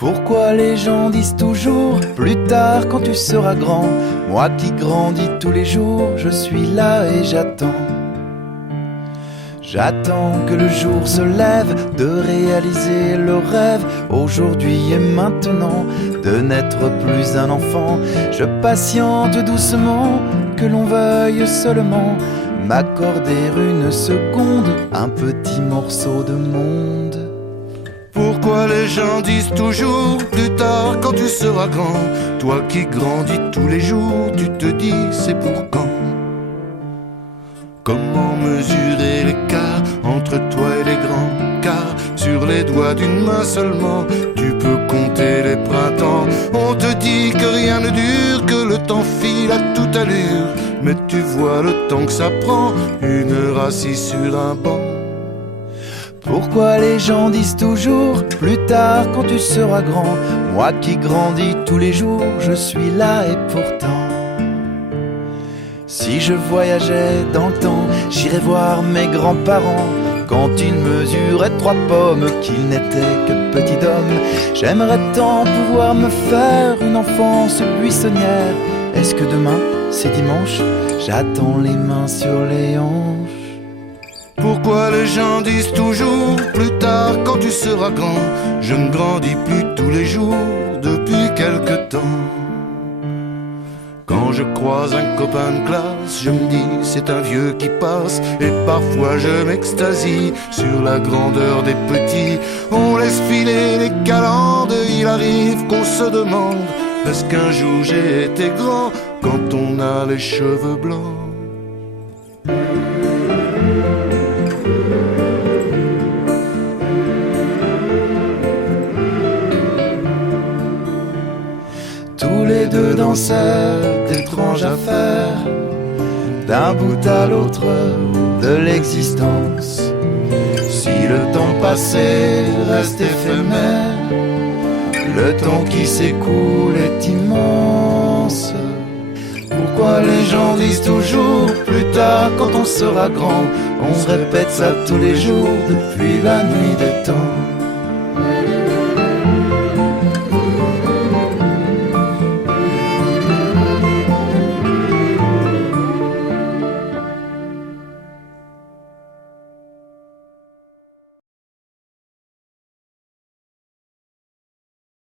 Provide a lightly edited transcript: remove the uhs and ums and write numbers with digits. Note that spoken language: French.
Pourquoi les gens disent toujours plus tard quand tu seras grand? Moi qui grandis tous les jours, je suis là et j'attends. J'attends que le jour se lève, de réaliser le rêve, aujourd'hui et maintenant, de n'être plus un enfant. Je patiente doucement, que l'on veuille seulement m'accorder une seconde, un petit morceau de monde. Pourquoi les gens disent toujours plus tard quand tu seras grand? Toi qui grandis tous les jours, tu te dis c'est pour quand? Comment mesurer l'écart entre toi et les grands? Car sur les doigts d'une main seulement, tu peux compter les printemps. On te dit que rien ne dure, que le temps file à toute allure, mais tu vois le temps que ça prend, une heure assis sur un banc. Pourquoi les gens disent toujours plus tard quand tu seras grand? Moi qui grandis tous les jours, je suis là et pourtant. Si je voyageais dans le temps, j'irais voir mes grands-parents quand ils mesuraient 3 pommes, qu'ils n'étaient que petits d'hommes. J'aimerais tant pouvoir me faire une enfance buissonnière. Est-ce que demain, c'est dimanche? J'attends les mains sur les hanches. Pourquoi les gens disent toujours plus tard quand tu seras grand? Je ne grandis plus tous les jours depuis quelque temps. Quand je croise un copain de classe, je me dis c'est un vieux qui passe. Et parfois je m'extasie sur la grandeur des petits. On laisse filer les calendes, il arrive qu'on se demande est-ce qu'un jour j'ai été grand quand on a les cheveux blancs? Tous les deux danseurs d'étranges affaires, d'un bout à l'autre de l'existence. Si le temps passé reste éphémère, le temps qui s'écoule est immense. Pourquoi les gens disent toujours plus tard quand on sera grand? On se répète ça tous les jours depuis la nuit des temps.